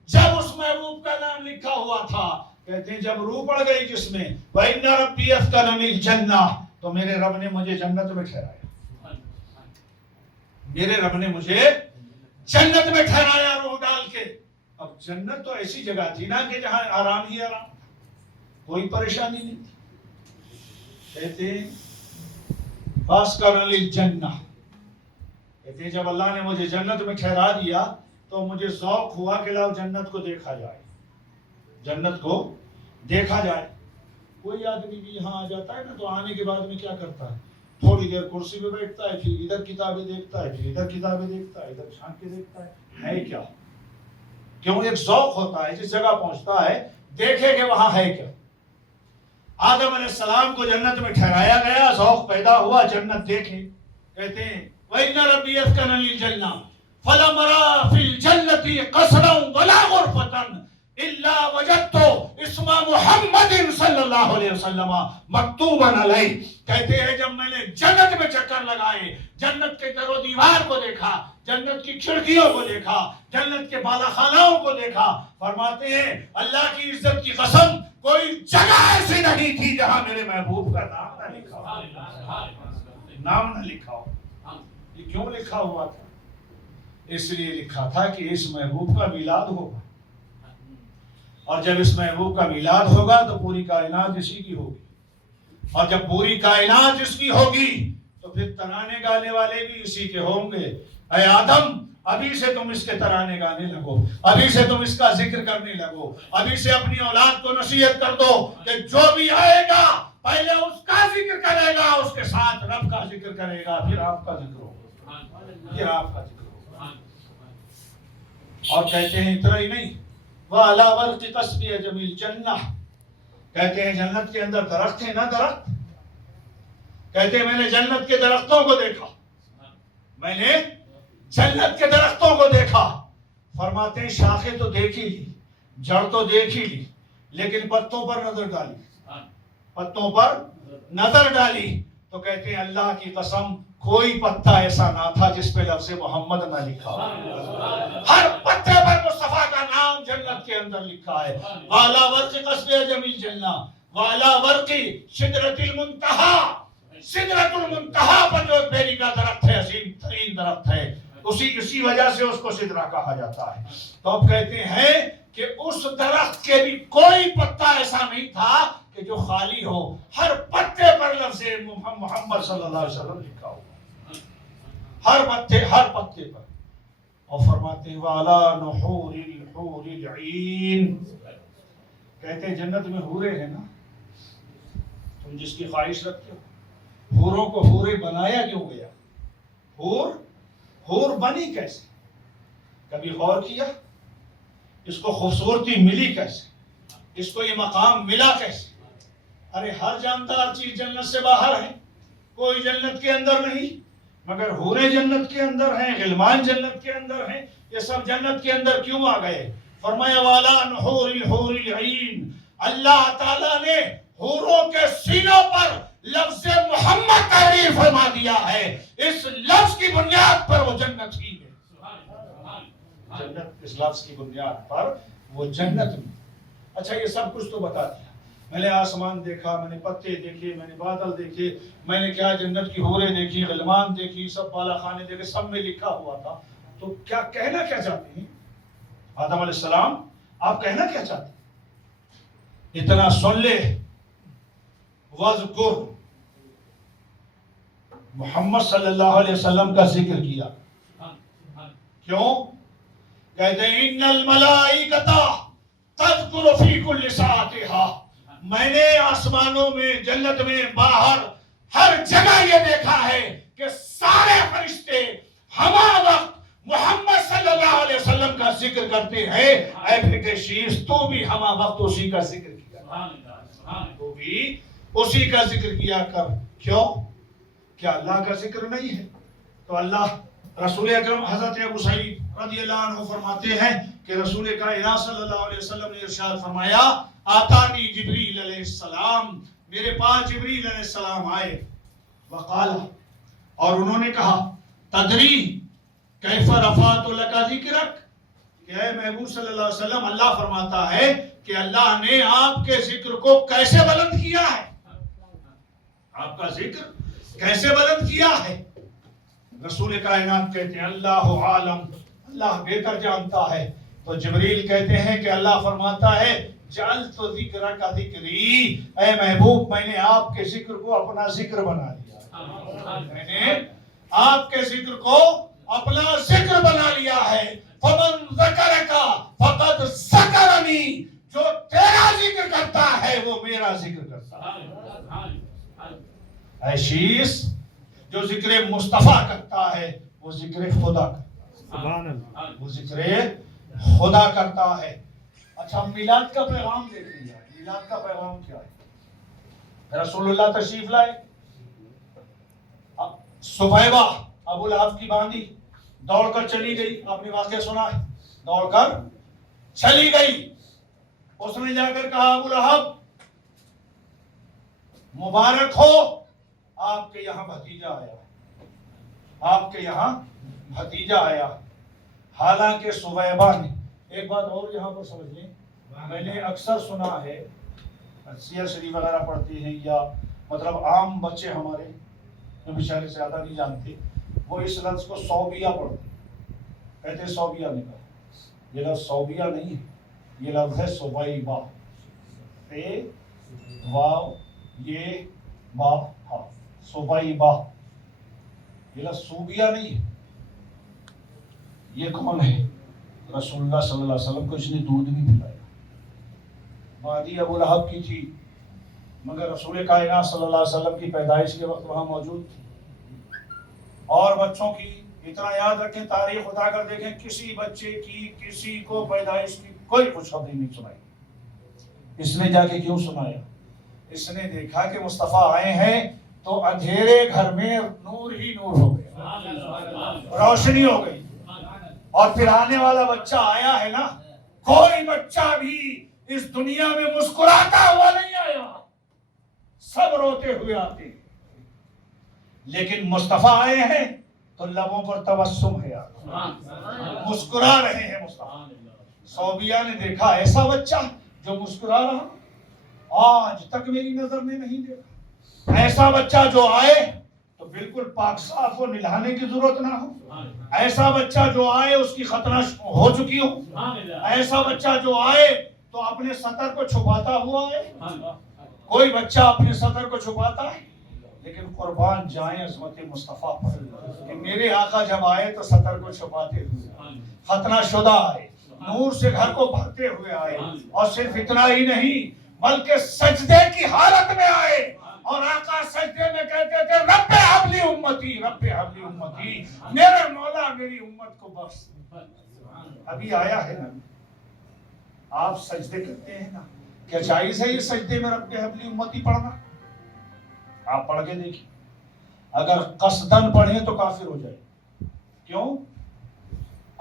جب اس محبوب کا نام لکھا ہوا تھا. کہتے ہیں جب روح پڑ گئی جس میں، وَإِنَّ رَبِّي أَسْكَنَنِي الْجَنَّةَ، تو میرے رب نے مجھے جنت میں ٹھہرایا. میرے رب نے مجھے جنت میں ٹھہرایا روح ڈال کے. اب جنت تو ایسی جگہ تھی نا کہ جہاں آرام ہی آرام، کوئی پریشانی نہیں تھی. کہتے ہیں فَأَسْكَنَنِي الْجَنَّةَ، کہتے ہیں جب اللہ نے مجھے جنت میں ٹھہرا دیا تو مجھے ذوق ہوا کہ لاؤ جنت کو دیکھا جائے، جنت کو دیکھا جائے. کوئی آدمی بھی یہاں آ جاتا ہے نا تو آنے کے بعد میں کیا کرتا ہے، تھوڑی دیر کرسی پہ بیٹھتا ہے، پھر ادھر کتابیں دیکھتا ہے، پھر ادھر کتابیں دیکھتا ہے، ادھر چھان کے دیکھتا ہے کیا. کیوں؟ ایک ذوق ہوتا ہے، جس جگہ پہنچتا ہے دیکھے کہ وہاں ہے کیا. آدم علیہ السلام کو جنت میں ٹھہرایا گیا، ذوق پیدا ہوا جنت دیکھے. کہتے ہیں وَإِنَّ رَبِّي أَسْكَنَنِي الْجَنَّةَ فَلَمْ أَرَ فِي الْجَنَّةِ قَصْرًا وَلَا غُرْفَةً إِلَّا وَجَدْتُ اسْمَ مُحَمَّدٍ صلی اللہ علیہ وسلم مکتوبًا علیہ. کہتے ہیں جب میں نے جنت میں چکر لگائے، جنت کے در و دیوار کو دیکھا، جنت کی کھڑکیوں کو دیکھا، جنت کے بالا خانوں کو دیکھا، فرماتے ہیں اللہ کی عزت کی قسم کوئی جگہ ایسی نہیں تھی جہاں میرے محبوب کا نام نہ لکھا ہو، نام نہ لکھا ہو. یہ کیوں لکھا ہوا تھا؟ اس لیے لکھا تھا کہ اس محبوب کا میلاد ہوگا، اور جب اس محبوب کا میلاد ہوگا تو پوری کائنات اسی کی ہوگی، اور جب پوری کائنات اس کی ہوگی تو پھر ترانے گانے والے بھی اسی کے ہوں گے. اے آدم ابھی سے تم اس کے ترانے گانے لگو، ابھی سے تم اس کا ذکر کرنے لگو، ابھی سے اپنی اولاد کو نصیحت کر دو کہ جو بھی آئے گا پہلے اس کا ذکر کرے گا، اس کے ساتھ رب کا ذکر کرے گا، پھر آپ کا ذکر ہوگا، پھر آپ کا ذکر ہوگا. اور کہتے ہیں اتنا ہی نہیں، وَعَلَى وَرْقِ قَصْبِ عَجَمِ الْجَنَّةِ، کہتے ہیں جنت کے اندر درخت ہیں نا، درخت. کہتے ہیں میں نے جنت کے درختوں کو دیکھا، میں نے جنت کے درختوں کو دیکھا. فرماتے ہیں شاخیں تو دیکھ ہی لی، جڑ تو دیکھ ہی لی، لیکن پتوں پر نظر ڈالی، پتوں پر نظر ڈالی تو کہتے ہیں اللہ کی قسم کوئی پتا ایسا نہ تھا جس پہ لفظ محمد نہ لکھا ہو۔ ہر پتے پر مصطفیٰ کا نام جنت کے اندر لکھا ہے۔ والا ورق قصب جمیل جنہ، والا ورق سدرۃ المنتہا، سدرۃ المنتہا پر جو بیری کا درخت ہے، عظیم ترین درخت ہے، اسی وجہ سے اس کو سدرہ کہا جاتا ہے۔ تو اب کہتے ہیں کہ اس درخت کے بھی کوئی پتا ایسا نہیں تھا کہ جو خالی ہو، ہر پتے پر لفظ محمد صلی اللہ علیہ وسلم لکھا ہو، ہر پتے پر۔ اور فرماتے ہیں وَعَلَى نُحُورِ الْحُورِ الْعِينِ، کہتے ہیں جنت میں حورے ہیں نا، تم جس کی خواہش رکھتے ہو، حوروں کو حورے بنایا کیوں گیا؟ حور بنی کیسے؟ کبھی غور کیا؟ اس کو خوبصورتی ملی کیسے؟ اس کو یہ مقام ملا کیسے؟ ارے ہر جاندار چیز جنت سے باہر ہے، کوئی جنت کے اندر نہیں، مگر حوریں جنت کے اندر ہیں، غلمان جنت کے اندر ہیں، یہ سب جنت کے اندر کیوں آ گئے؟ فرمایا والا نحور الحور العین، اللہ تعالیٰ نے حوروں کے سینوں پر لفظ محمد تحریر فرما دیا ہے، اس لفظ کی بنیاد پر وہ جنت ہی ہے، جنت اس لفظ کی بنیاد پر وہ جنت میں۔ اچھا یہ سب کچھ تو بتا دیا، میں نے آسمان دیکھا، میں نے پتے دیکھے، میں نے بادل دیکھے، میں نے کیا جنت کی حوریں دیکھی، غلمان دیکھی، سب بالا خانے دیکھے، سب میں لکھا ہوا تھا۔ تو کیا کہنا کیا چاہتے ہیں آدم علیہ السلام؟ آپ کہنا کیا چاہتے ہیں؟ اتنا سن لے، وَذْكُرْ، محمد صلی اللہ علیہ وسلم کا ذکر کیا، کیوں؟ کہتے ہیں ان الملائکۃ تذکر فی کل ساعتہا، میں نے آسمانوں میں، جنت میں، باہر ہر جگہ یہ دیکھا ہے کہ سارے فرشتے ہما وقت محمد صلی اللہ علیہ وسلم کا ذکر کرتے ہیں۔ اے پھر شیش تو بھی ہما وقت اسی کا ذکر کیا، تو بھی اسی کا ذکر کیا کر۔ کیوں؟ کیا اللہ کا ذکر نہیں ہے؟ تو اللہ رسول اکرم حضرت ابو سعید رضی اللہ عنہ فرماتے ہیں کہ رسول کائنات صلی اللہ علیہ وسلم نے ارشاد فرمایا آتانی جبریل علیہ السلام، میرے پاس جبریل علیہ السلام آئے، وقال، اور انہوں نے کہا تدری کیف رفعت لک ذکرک، کہ اے محبوب صلی اللہ علیہ وسلم اللہ فرماتا ہے کہ اللہ نے آپ کے ذکر کو کیسے بلند کیا ہے، آپ کا ذکر کیسے بلند کیا ہے؟ رسول کائنات کہتے ہیں اللہ عالم، اللہ بہتر جانتا ہے۔ تو جبریل کہتے ہیں کہ اللہ فرماتا ہے جعلت ذکرک ذکری، اے محبوب میں نے آپ کے ذکر کو اپنا ذکر بنا لیا، میں نے آپ کے ذکر کو اپنا ذکر بنا لیا ہے۔ فمن ذکرک فقد ذکرنی، جو تیرا ذکر کرتا ہے وہ میرا ذکر کرتا ہے۔ اے شیس، جو ذکر مصطفیٰ کرتا ہے وہ ذکر خدا کرتا ہے، وہ ذکر خدا کرتا ہے۔ اچھا میلاد کا پیغام دیکھ لیا، میلاد کا پیغام کیا ہے؟ رسول اللہ تشریف لائے، صبیبہ ابو لہب کی باندھی دوڑ کر چلی گئی، آپ نے واقعہ سنا ہے، دوڑ کر چلی گئی، اس نے جا کر کہا ابو لہب مبارک ہو، آپ کے یہاں بھتیجا آیا، آپ کے یہاں بھتیجا آیا۔ حالانکہ صبیبہ نے، ایک بات اور یہاں پر سمجھ لیں، میں نے اکثر سنا ہے، سیر شریف وغیرہ پڑھتے ہیں یا مطلب عام بچے ہمارے جو بیچارے زیادہ نہیں جانتے، وہ اس لفظ کو صوبیہ پڑھتے ہیں، کہتے ہیں صوبیہ نکلا، یہ لفظ صوبیہ نہیں ہے، یہ لفظ ہے صبیبہ، اے واو یہ با ہا، صبیبہ، یہ لفظ صوبیہ نہیں ہے۔ یہ کون ہے؟ رسول اللہ صلی اللہ علیہ وسلم کو اس نے دودھ بھی پلایا، مادی ابو لہب کی تھی، مگر رسول کائنات صلی اللہ علیہ وسلم کی پیدائش کے وقت وہاں موجود تھی۔ اور بچوں کی اتنا یاد رکھیں، تاریخ اٹھا کر دیکھیں، کسی بچے کی کسی کو پیدائش کی کوئی خوشخبری نہیں سنائی۔ اس نے جا کے کیوں سنایا؟ اس نے دیکھا کہ مصطفیٰ آئے ہیں تو اندھیرے گھر میں نور ہی نور ہو گیا، روشنی ہو گئی، اور پھر آنے والا بچہ آیا ہے نا، کوئی بچہ بھی اس دنیا میں مسکراتا ہوا نہیں آیا، سب روتے ہوئے آتے ہیں، لیکن مصطفیٰ آئے ہیں تو لبوں پر تبسم ہے، مسکرا رہے ہیں مصطفیٰ۔ صوبیہ نے دیکھا ایسا بچہ جو مسکرا رہا، آج تک میری نظر نے نہیں دیکھا۔ ایسا بچہ جو آئے تو بالکل پاک صاف کو نہلانے کی ضرورت نہ ہو، ایسا بچہ جو آئے اس کی ختنہ ہو چکی ہو، ایسا بچہ جو آئے تو اپنے سطر کو چھپاتا ہوا ہے۔ کوئی بچہ اپنے سطر کو چھپاتا ہے، لیکن قربان جائیں عظمت مصطفیٰ پر کہ میرے آقا جب آئے تو سطر کو چھپاتے ہوئے، ختنہ شدہ آئے، نور سے گھر کو بھرتے ہوئے آئے، اور صرف اتنا ہی نہیں بلکہ سجدے کی حالت میں آئے، اور آقا سجدے میں کہتے تھے رب حبلی امتی، رب حبلی امتی، میرے مولا میری امت کو بخش۔ ابھی آیا ہے نا، آپ سجدے کرتے ہیں نا، کیا جائز ہے یہ سجدے میں رب حبلی امتی پڑھنا؟ آپ پڑھ کے دیکھیں، اگر قصدن پڑھیں تو کافر ہو جائے۔ کیوں؟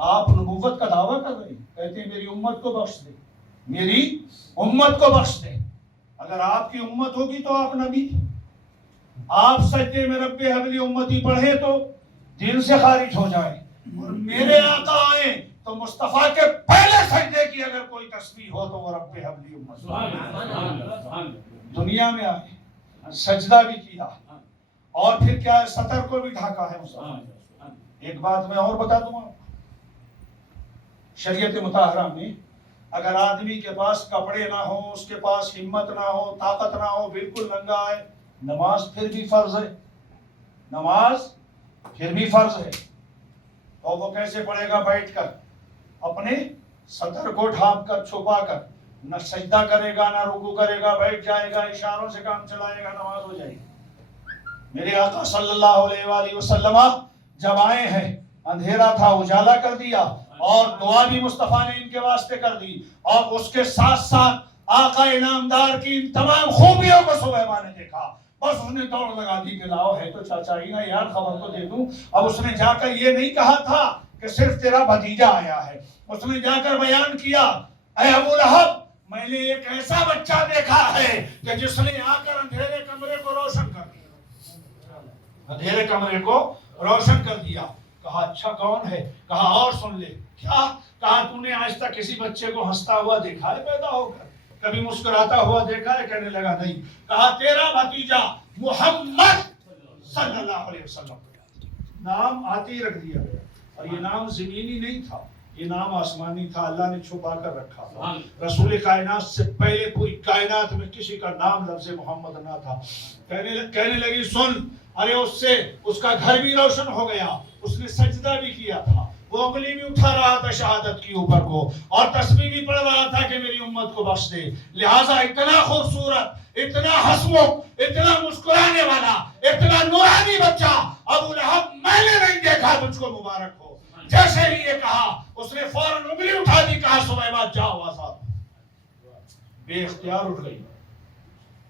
آپ نبوت کا دعویٰ کر رہے ہیں، کہتے ہیں میری امت کو بخش دے، میری امت کو بخش دے۔ اگر آپ کی امت ہوگی تو آپ نبی، آپ سجدے میں رب حبلی امتی پڑھیں تو دین سے خارج ہو جائے، اور میرے آقا آئے تو مصطفیٰ کے پہلے سجدے کی اگر کوئی تسبیح ہو تو وہ رب حبلی امتی۔ دنیا میں آئے، سجدہ بھی کیا، اور پھر کیا ہے، سطر کو بھی ڈھاکا ہے مصطفیٰ۔ ایک بات میں اور بتا دوں آپ، شریعت مطہرہ میں اگر آدمی کے پاس کپڑے نہ ہو، اس کے پاس ہمت نہ ہو، طاقت نہ ہو، بالکل ننگا ہے، نماز پھر بھی فرض ہے، نماز پھر بھی فرض ہے، تو وہ کیسے پڑھے گا؟ بیٹھ کر اپنے سطر کو ڈھانپ کر چھپا کر، نہ سجدہ کرے گا نہ رکوع کرے گا، بیٹھ جائے گا، اشاروں سے کام چلائے گا، نماز ہو جائے گی۔ میرے آقا صلی اللہ علیہ وآلہ وسلم جب آئے ہیں، اندھیرا تھا، اجالا کر دیا، اور دعا بھی مصطفیٰ نے ان کے واسطے کر دی، اور اس کے ساتھ ساتھ آقا انعامدار کی تمام خوبیوں کو سلیمان نے دیکھا، بس اس نے دوڑ لگا دی کہ لاؤ ہے تو چاچا ہی نا یار، خبر تو دے دوں۔ اب اس نے جا کر یہ نہیں کہا تھا کہ صرف تیرا بھتیجا آیا ہے، اس نے جا کر بیان کیا، اے ابو لہب، میں نے ایک ایسا بچہ دیکھا ہے کہ جس نے آ کر اندھیرے کمرے کو روشن کر دیا، اندھیرے کمرے کو روشن کر دیا۔ کہا اچھا کون ہے؟ کہا اور سن لے۔ کیا؟ کہا تو نے آج تک کسی بچے کو ہنستا ہوا دیکھا ہے پیدا ہو کر؟ کبھی مسکراتا ہوا دیکھا ہے؟ کہنے لگا نہیں۔ کہا تیرا بھتیجا محمد صلی اللہ علیہ وسلم، نام آتے ہی رکھ دیا گیا، اور یہ نام زمینی نہیں تھا، یہ نام آسمانی تھا، اللہ نے چھپا کر رکھا تھا۔ رسول کائنات سے پہلے پوری کائنات میں کسی کا نام لفظ محمد نہ تھا۔ کہنے لگی سن، ارے اس سے اس کا گھر بھی روشن ہو گیا، اس نے سجدہ بھی کیا تھا، وہ انگلی بھی اٹھا رہا تھا شہادت کی اوپر کو، اور تسبیح بھی پڑھ رہا تھا کہ میری امت کو بخش دے۔ لہٰذا اتنا خوبصورت، اتنا ہنسمکھ، اتنا مسکرانے والا، اتنا نورانی بچہ ابو لہب میں نے نہیں دیکھا، تجھ کو مبارک ہو۔ جیسے ہی یہ کہا اس نے فوراً انگلی اٹھا دی، کہا سلیمان جاؤ آزاد۔ بے اختیار اٹھ گئی،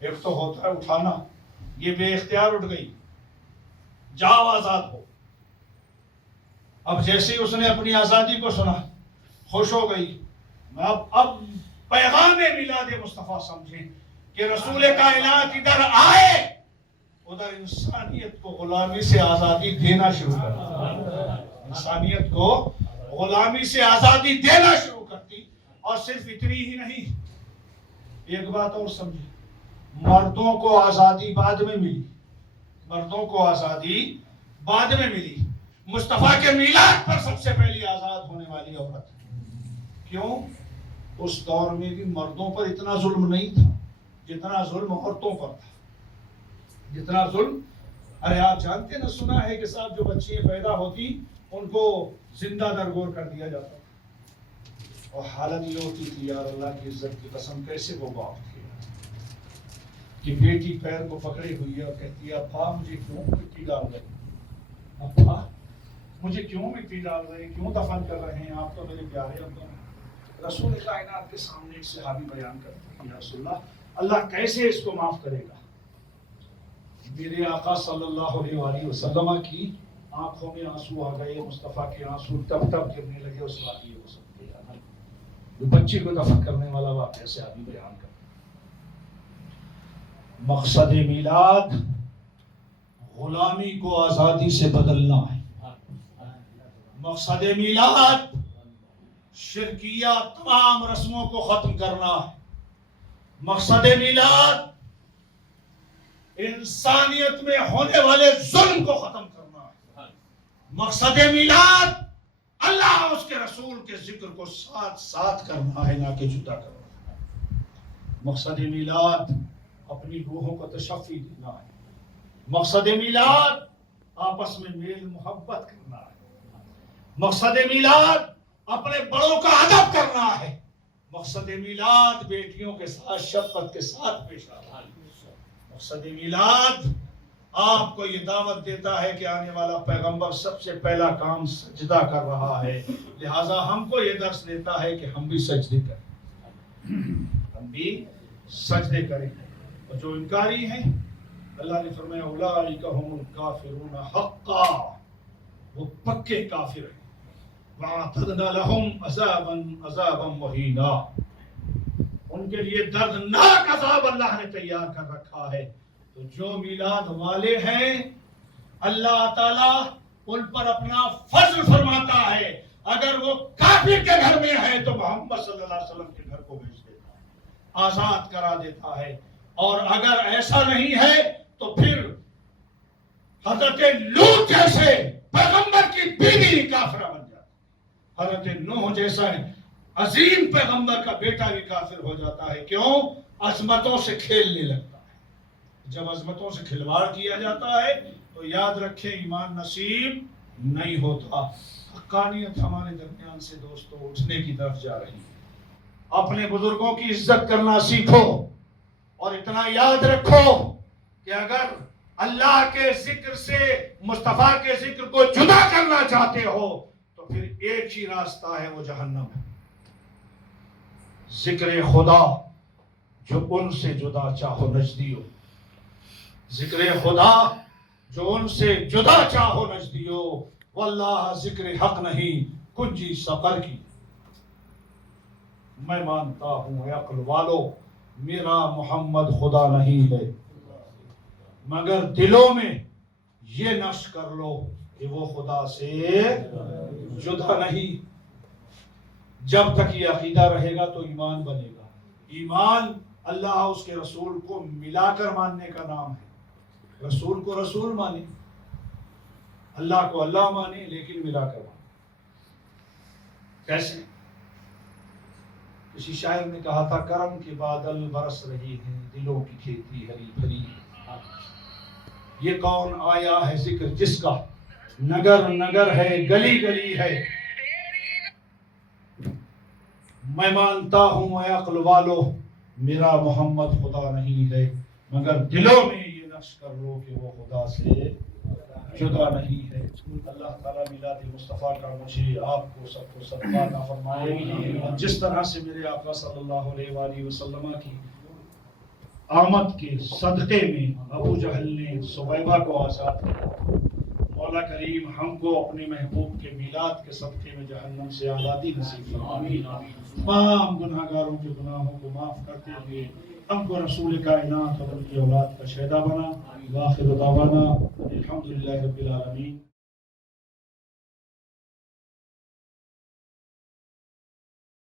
ایک تو ہوتا ہے اٹھانا، یہ بے اختیار اٹھ گئی، جاؤ آزاد ہو۔ اب جیسے ہی اس نے اپنی آزادی کو سنا، خوش ہو گئی۔ اب پیغام میلاد مصطفیٰ سمجھیں کہ رسول کائنات ادھر آئے، ادھر انسانیت کو غلامی سے آزادی دینا شروع کر دیا، انسانیت کو غلامی سے آزادی دینا شروع کرتی۔ اور صرف اتنی ہی نہیں، ایک بات اور سمجھیں، مردوں کو آزادی بعد میں ملی، مردوں کو آزادی بعد میں ملی۔ مصطفیٰ کے میلاد پر سب سے پہلی آزاد ہونے والی عورت۔ کیوں؟ اس دور میں بھی مردوں پر اتنا ظلم نہیں تھا جتنا ظلم عورتوں پر تھا، جتنا ظلم۔ ارے آپ جانتے نا، سنا ہے کہ صاحب جو بچیاں پیدا ہوتی ان کو زندہ درگور کر دیا جاتا تھا، اور حالت یہ ہوتی تھی، یار اللہ کی عزت کی قسم کیسے وہ باپ تھے کہ بیٹی پیر کو پکڑی ہوئی ہے اور کہتی ہے ابا مجھے کیوں مٹی ڈال رہے ہیں، ابا مجھے کیوں مٹی ڈال رہے ہیں، کیوں دفن کر رہے ہیں، آپ تو میرے پیارے ابا ہیں۔ رسول کائنات کے سامنے ایک صحابی بیان کرتے ہیں، یا رسول اللہ کیسے اس کو معاف کرے گا؟ میرے آقا صلی اللہ علیہ وآلہ وسلم کی آنکھوں میں آنسو آ گئے، مصطفیٰ کے آنسو تب تب گرنے لگے، اس واقعے کو سمجھے۔ جو بچے کو دفن کرنے والا واقعہ سے آدمی بیان کرتا. مقصد میلاد غلامی کو آزادی سے بدلنا ہے. مقصد میلاد شرکیہ تمام رسموں کو ختم کرنا ہے. مقصد میلاد انسانیت میں ہونے والے ظلم کو ختم کرنا ہے. مقصد میلاد اللہ اور اس کے رسول کے ذکر کو ساتھ ساتھ کرنا ہے، نہ کہ جدا کرنا ہے. مقصد میلاد اپنی روحوں کو تشفی دینا ہے. مقصد میلاد آپس میں میل محبت کرنا ہے. مقصد میلاد اپنے بڑوں کا ادب کرنا ہے. مقصد میلاد بیٹیوں کے ساتھ شفقت کے ساتھ پیش آنا ہے. مقصد میلاد آپ کو یہ دعوت دیتا ہے کہ آنے والا پیغمبر سب سے پہلا کام سجدہ کر رہا ہے، لہذا ہم کو یہ درس دیتا ہے کہ ہم بھی سجدے کریں، ہم بھی سجدے کریں. اور جو انکاری ہیں اللہ نے فرمایا اولئک هم الکافرون حقا، وہ پکے کافر ہیں. وَأَعْتَدْنَا لَهُمْ عَذَابًا مُهِينًا، ان کے لیے دردناک عذاب اللہ نے تیار کر رکھا ہے. تو جو میلاد والے ہیں اللہ تعالیٰ ان پر اپنا فضل فرماتا ہے. اگر وہ کافر کے گھر میں ہے تو محمد صلی اللہ علیہ وسلم کے گھر کو بھیج دیتا ہے، آزاد کرا دیتا ہے. اور اگر ایسا نہیں ہے تو پھر حضرت لوط جیسے پیغمبر کی بیوی کافرہ بن جاتی ہے، حضرت نوح جیسا عظیم پیغمبر کا بیٹا بھی کافر ہو جاتا ہے. کیوں؟ عظمتوں سے کھیلنے لگتا ہے. جب عظمتوں سے کھلواڑ کیا جاتا ہے تو یاد رکھیں ایمان نصیب نہیں ہوتا. حقانیت ہمارے درمیان سے دوستو اٹھنے کی طرف جا رہی ہے. اپنے بزرگوں کی عزت کرنا سیکھو، اور اتنا یاد رکھو کہ اگر اللہ کے ذکر سے مصطفیٰ کے ذکر کو جدا کرنا چاہتے ہو تو پھر ایک ہی راستہ ہے، وہ جہنم ہے. ذکر خدا جو ان سے جدا چاہو نجدیو، ذکر خدا جو ان سے جدا چاہو نجدیو، واللہ ذکر حق نہیں کنجی سفر کی. میں مانتا ہوں عقل والو میرا محمد خدا نہیں ہے، مگر دلوں میں یہ نقش کر لو کہ وہ خدا سے جدا نہیں. جب تک یہ عقیدہ رہے گا تو ایمان بنے گا. ایمان اللہ اس کے رسول کو ملا کر ماننے کا نام ہے. رسول کو رسول مانے، اللہ کو اللہ مانے، لیکن ملا کر مانے. کیسے؟ کسی شاعر نے کہا تھا کرم کے بادل برس رہی ہیں دلوں کی کھیتی ہری بھری. یہ کون آیا ہے ذکر جس کا نگر نگر ہے گلی گلی ہے. میں مانتا ہوں اے عقل والو میرا محمد خدا نہیں ہے، مگر دلوں میں یہ نقش کر لو کہ وہ خدا سے جدا نہیں ہے. اللہ تعالیٰ میلاد مصطفیٰ کا مجھے آپ کو سب کو صدقہ عطا فرمائے. اور جس طرح سے میرے آقا صلی اللہ علیہ وآلہ وسلم کی آمد کے صدقے میں ابو جہل نے سویبہ کو آزاد کیا، مولا کریم ہم کو اپنے محبوب کے میلاد کے صدقے میں جہنم سے آزادی نصیب فرمائے. تمام گناہ گاروں کے گناہوں کو معاف کرتے ہوئے ہم کو رسول کائنات اور ان کی اولاد کا شہدا بنا. وآخر دعوانا الحمدللہ رب العالمین.